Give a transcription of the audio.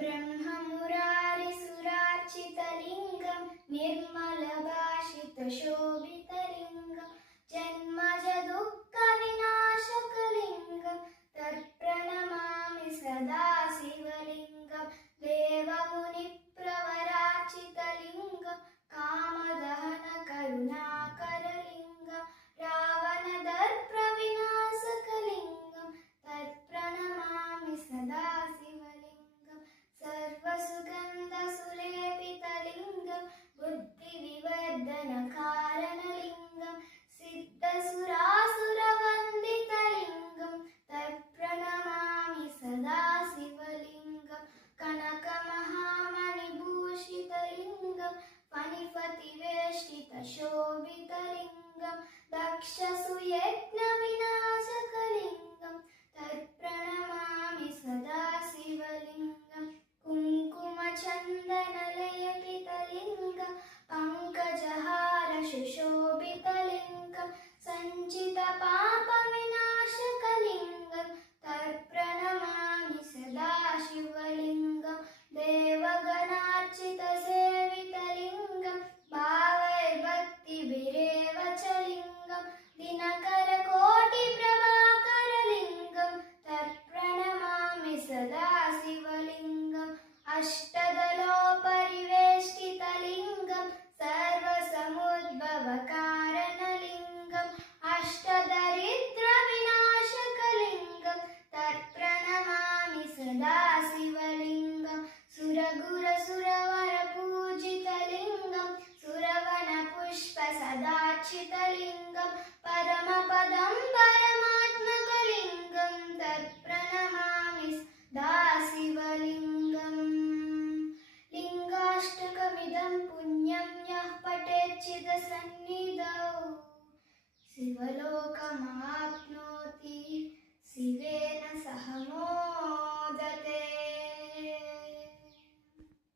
ब्रह्ममुरारिसुरार्चितलिङ्गं निर्मलभाषितशोभितलिङ्गं जन्मजदुःखविनाशकलिङ्गं तत्प्रणमामि सदा शिवलिङ्गं देवमुनिप्रवरार्चितलिङ्गं कामदहनकरुणाकरलिङ्गं रावणदर्पविनाशकलिङ्गं तत्प्रणमामि सदा शिवलिङ्गं सर्वसुगन्धसुलेपितलिङ्गं बुद्धिविवर्धनकारणलिङ्गं सिद्धसुरासुरवन्दितलिङ्गं तत्प्रणमामि सदा शिवलिङ्गं कनकमहामणिभूषितलिङ्गं फणिपतिवेष्टितशोभितलिङ्गं दक्षसुयज्ञविनाशकलिङ्गं तत्प्रणमामि सदा शिवलिङ्गं कुङ्कुमचन्दनलयकितलिङ्गं पङ्कजहारशुशोभितलिङ्गं सञ्चितपापविनाशकलिङ्गं तत्प्रणमामि सदा शिवलिङ्गं देवगणार्चितसेवितलिङ्गं भावैर्भक्तिभिरेव च लिङ्गं दिनकरकोटिप्रभाकरलिङ्गं तत्प्रणमामि सदा शिवलिङ्गम् अष्टदलोपरिवेष्टितलिङ्गं सर्वसमुद्भवकारणलिङ्गम् अष्टदरिद्रविनाशकलिङ्गं तत्प्रणमामि सदा शिवलिङ्गं सुरगुरसुरवरपूजितलिङ्गं सुरवनपुष्पसदार्चितलिङ्गं परमपदं परमात्मकलिङ्गं तत्प्रणमामि सदा शिवलिङ्गम् लिङ्गाष्टकमिदं पुण्यं यः पठेच्चिदसन्निधौ शिवलोकमाप्नोति शिवे